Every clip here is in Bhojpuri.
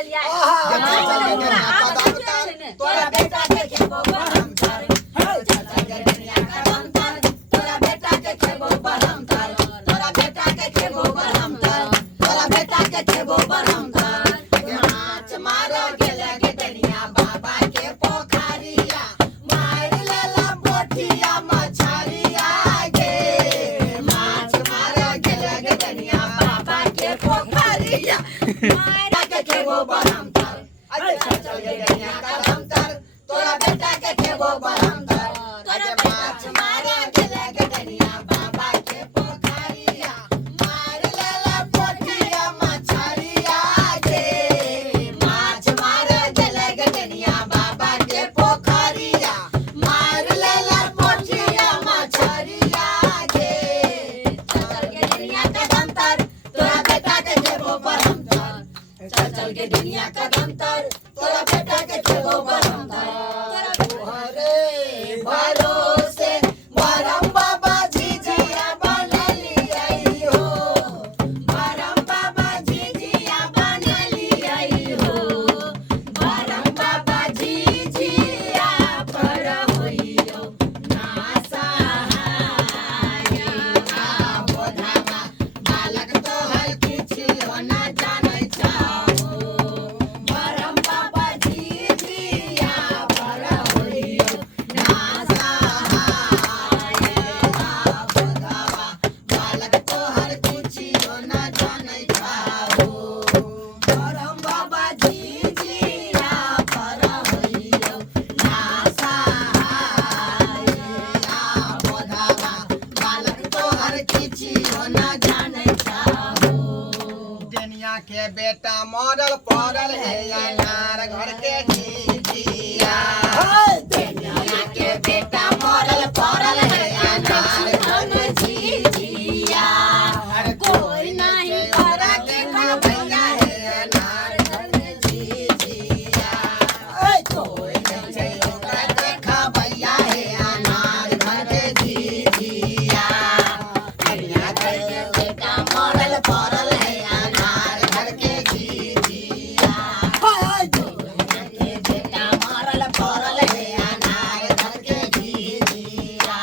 गेलिया तोरा बेटा के खेबो बरम तर चल चल गे दुनिया कदम तर तोरा बेटा के खेबो बरम तर तोरा बेटा के खेबो बरम तर तोरा बेटा के खेबो बरम तर माछ मारो गेले गे दुनिया बाबा के पोखरिया मार लेला पोठिया मछरिया गे माछ मारो गेले गे दुनिया बाबा के पोखरिया मार के खेबो बरम तर चल चल गे दुनिया कदम तर तोरा बेटा के खेबो बरम तर तोरा माछ मारे गेले गे दुनिया बाबा के पोखरिया मार लेला पोठिया मछरिया गे माछ मारे गेले गे दुनिया बाबा के पोखरिया मार लेला पोठिया मछरिया गे चल चल गे दुनिया कदम तर तोरा बेटा के खेबो बरम तर चल चल गे दुनिया कदम तर तोरा बेटा के खेबो बरम तर तोहरे भरोसे बरम बाबा झिझिया बनली आई हो बरम बाबा झिझिया बनली आई हो बरम बाबा झिझिया पर होइयो ना सहाय बोधावा बालक तोहर किछियो ना जानै छहो बरम बाबा झिझिया पर होइयो ना सहाय बोधावा बालक तोहर किछियो ना जानै छहो बरम बाबा झिझिया पर होइयो ना सहाय बोधावा बालक तोहर किछियो ना जानै छहो दुनिया के बेटा मरल पड़ल है अनार घर के झिझिया दुनिया के बेटा मरल पड़ल है अनार घर के झिझिया कोई नहीं करा के भैया है अनार घर के झिझिया कोई नहीं ओकरा देखा भैया है अनार घर के झिझिया दुनिया के बेटा मरल पड़ल है अनार घर के झिझिया दुनिया के बेटा मरल पड़ल है अनार घर के झिझिया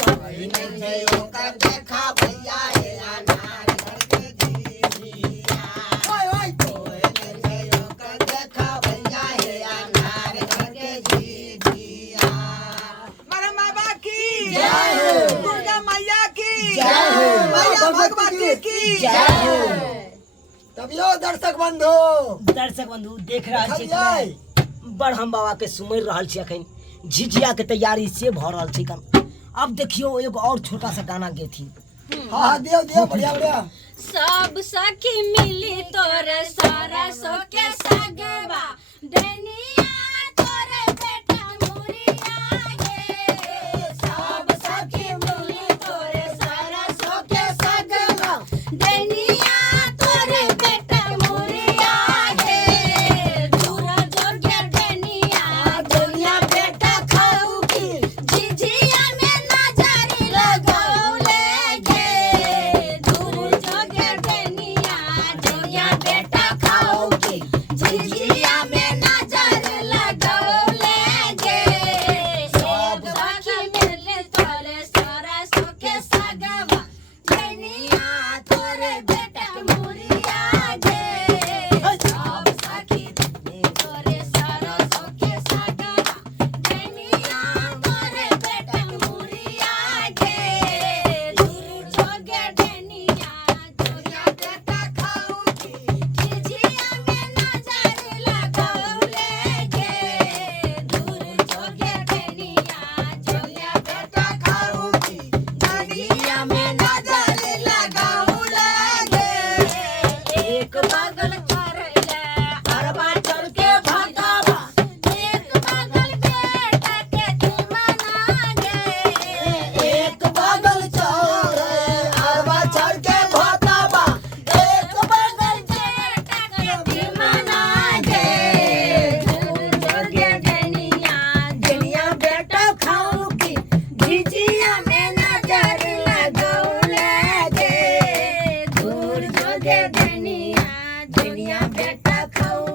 कोई नहीं ओकर देखा भैया है अनार घर के झिझिया कोई नहीं ओकर देखा भैया है अनार घर के झिझिया मारा बाबा की जय हो। दुर्गा मैया की जय हो। मैया भगवती की तभियो दर्शक बंधु देख रहल छी ब्रह्म बाबा के सुमर रहल छी अखन झिझिया के तैयारी से भ रहल छी कन। अब देखियो एगो और छोटा सा गाना गेथी। हाँ दियो दियो बढ़िया बढ़िया सब सखी मिली तोरे सारा सोके सगवा दुनिया तोरे बेटा मुरिया गे सब सखी मिली तोरे सारा सोके सगवा दुनिया तोरे बेटा मुरिया गे दूर जोगे दुनिया दुनिया बेटा खाऊगी झिझिया में नजरी लगौले गे दूर जोगे दुनिया दुनिया बेटा खाऊगी झिझिया में नजर लगौले गे सब सखी मिले तोरे सारा सोके सगवा दुनिया तोरे बेटा मुरिया गे सब सखी तोरे सारा सोके सगवा दुनिया तोरे बेटा मुरिया गे दूर जोगे दुनिया दुनिया बेटा खाऊगी झिझिया में नजर लगौले गे दूर जोगे दुनिया दुनिया बेटा खाऊगी झिझिया में नजर लगौले गे एक बगल करले अरबा चढ़ के भगावा एक बगल बेटा के दीवाना गे एक बगल चौरे अरबा चढ़ के भोताबा एक बगल बेटा के दीवाना गे दूर जोगे दुनिया दुनिया बेटा खाऊगी झिझिया में नजर लगौले गे दूर जोगे दुनिया दुनिया बेटा खाऊगी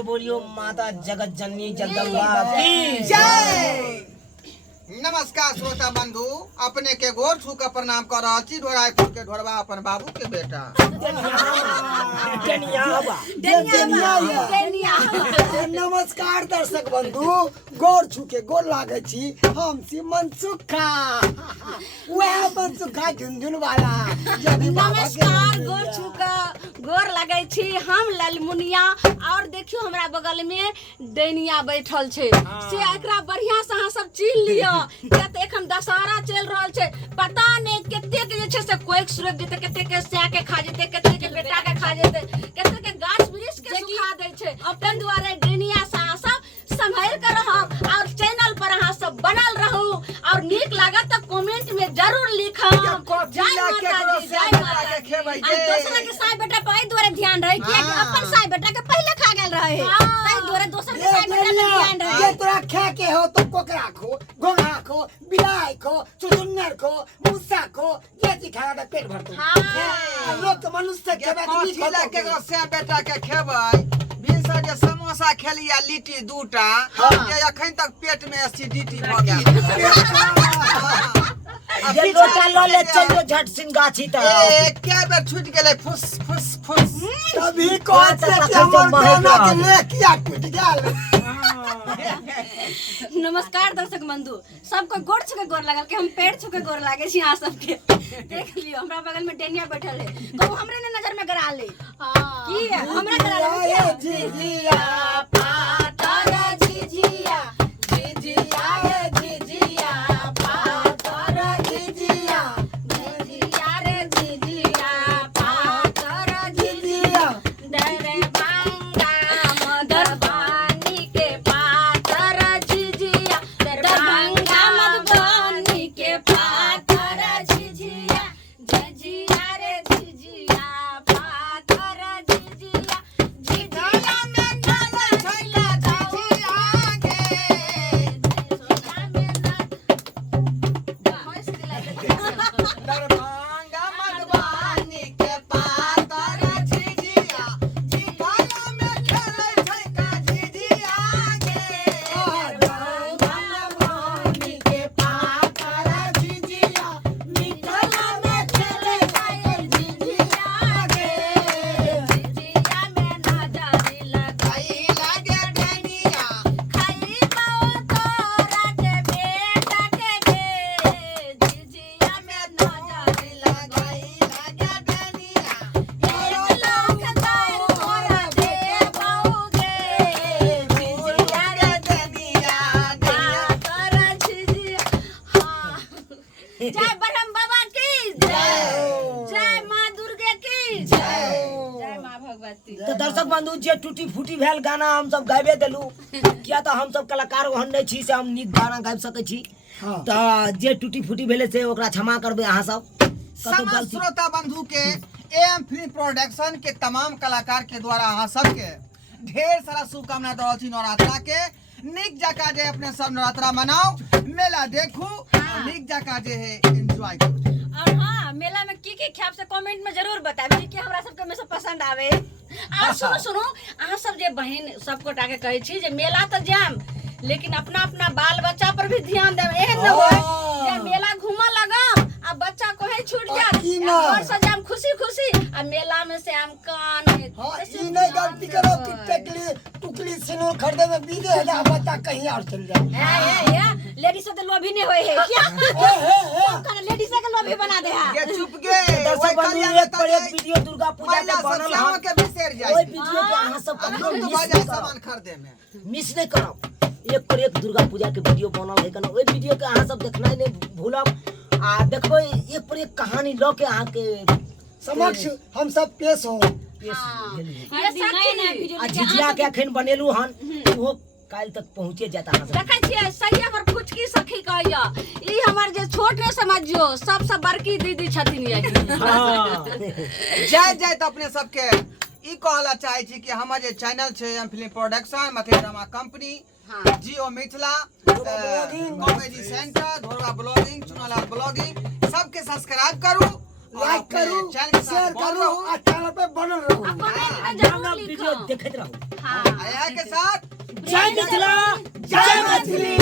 से बोलियो माता जगत जननी जगदम्बा की जय। नमस्कार श्रोता बंधु, अपने के गोर छू के प्रणाम कर रहा छी। ढोराईपुर के ढोरवा अपन बाबू के बेटा। नमस्कार दर्शक बंधु, गोर छूके गोर लागे छी। हम छी मनसुखा, वह मनसुखा झुनझुन वाला। नमस्कार, गोर छूका गोर लगे छी। हम ललमुनिया और देखियो हमरा बगल में दैनिया बैठल छे से एकरा बढ़िया से अहाँ सब चीन लियो। किया त एखन दशहरा चल रहल छे, पता नहीं केते के जे छे से कोई सुरत जेते, केते के स्या के खा जेते, केते के बेटा के खा जेते, केते के गाछ वृक्ष के सुखा दे छे। अपन द्वारे दैनिया से अहाँ सब संभाल कर रहब और चैनल पर अहाँ सब बनल रहू और नीक लागत त कमेंट में जरूर लिखब। जय माता दी, जय माता दी। दूसरा के साय बेटा पे द्वारे ध्यान रहे कि अपन साय बेटा के पहले खा गेल रहे, ताई द्वारे दूसर के साय बेटा पे ध्यान रहे। ये तोरा खे के हो तो कोकरा खो, घोड़ा खो, बिलाई खो, चुचुन्नर खो, मूसा खो, ये दिखावा त पेट भरतो। लोग तो मनुष्य के बाद नहीं कोठीला के खाता। से बेटा के खेबै। बीस जे समोसा खेलिया लिट्टी दूटा, जे अखन तक पेट में एसिडिटी भ गेल। ये लोटा लो ले चल जो झट सिन गाछी त क्या बेर छूट गेले फुस फुस फुस। तभी कौन से हमर गाना के लेकिया टूट गेल। नमस्कार दर्शक बंधु, सबको गोर छुके गोर लागल के हम पेड़ छुके गोर लागे छी अहाँ सबके। देख लियो हमरा बगल में डेनिया बैठल है, कहू हमरे ने नजर में गरा ले की है, हमरा गरा ले ये झिझिया पातर झिझिया, झिझिया ये झिझिया पातर झिझिया, झिझिया रे झिझिया पातर झिझिया डरे बांगा मधुबनी के पातर झिझिया, दरभंगा मधुबनी के पातर झिझिया, झिझिया रे झिझिया पातर झिझिया, झिझिया में नाला छैला झिझिया गे, झिझिया में दरभंगा मधुबनी के पातर झिझिया, झिझिया में खेलै छै का झिझिया गे। मधुबनी के पातर झिझिया, मिथिला में खेले जाए झिझिया गे। झिझिया में नजर लगाई लगे डनिया खाई पाओ तोरा के बेटा के गे, झिझिया में नजर लगाई लगे डनिया एक लाख दार तोरा दे पाओगे, झिझिया रे डनिया पातर झिझिया। हाँ। जय ब्रह्म बाबा की जय, जय माँ दुर्गे की जय, जय माँ भगवती। तो दर्शक बंधु जे टूटी फूटी भेल गाना हम सब गाबे देलू। किया तो हम सब कलाकार ओहन नहीं छी से हम नीक गाना गाबि सकै छी। तो जे टूटी फूटी भेले से ओकरा क्षमा करबे अहाँ सब। कतौ समस्त गलती श्रोता बंधु के एम फिल्म प्रोडक्शन के तमाम कलाकार के द्वारा अहाँ सबके ढेर सारा शुभकामना दऽ रहल छी नवरात्रा के। नीक जका जे अपने सब नवरात्रा मनाओ, मेला देखू, और नीक जका जे है एंजॉय करू। और हाँ, मेला में की खाब से कमेंट में जरूर बताबी कि हमरा सबके में से पसंद आवे। और सुनो सुनो अहाँ सब जे बहन सबको टाके कहै छी जे मेला तो जाम, लेकिन अपना अपना बाल बच्चा पर भी ध्यान देब। एहन न होय जे मेला घूमा लगम आ बच्चा को है छूट जात, ई ना। और सजाम खुशी खुशी आ मेला में से हम कान हाँ, ई नहीं गलती करो कि टिकली टुकली सिनूर खरीदे में बीजे हजार बच्चा कहीं और चल जाए। लेडीज से तो लोभी नहीं होय है क्या? लेडीज के लोभी बना दे है। ये चुप गे दर्शक बंधु एक पर एक वीडियो दुर्गा पूजा के बनल महिला है। के बिसर ओई जाए वीडियो के अहाँ सब कखनो हम तो मिस बाजार नहीं करब। सामान खरीदे में मिस नहीं करब। एक पर एक दुर्गा पूजा के वीडियो बनल है कना, ओई वीडियो के अहाँ सब देखनाइ नहीं भूलब। आ देखबै एक पर एक कहानी ल के अहाँ के समक्ष हम सब पेश हो। ये सखी आ झिझिया के अखन बनेलू हन, वो काल तक पहुंचे जाता अहाँ सब। देखै छियै सही हमर फुचकी सखी कहैया, ई हमर जे छोट ने समझियो सबसे बड़की दीदी छथिन ये। हाँ। जय जय तो अपने सबके ई कहला चाहे छी कि हमर जे चैनल छै एम फिल्म प्रोडक्शन मथे drama company, Jio Mithila, comedy center, Dhorwa blogging, Chunalal blogging, सबके सब्सक्राइब करू, लाइक करू, चैनल के शेयर साथ करू और चैनल पे बनल रहू। कमेंट में जरूर लिखो। देखते रहो। हाँ आया के साथ जय मिथिला, जय मैथिली।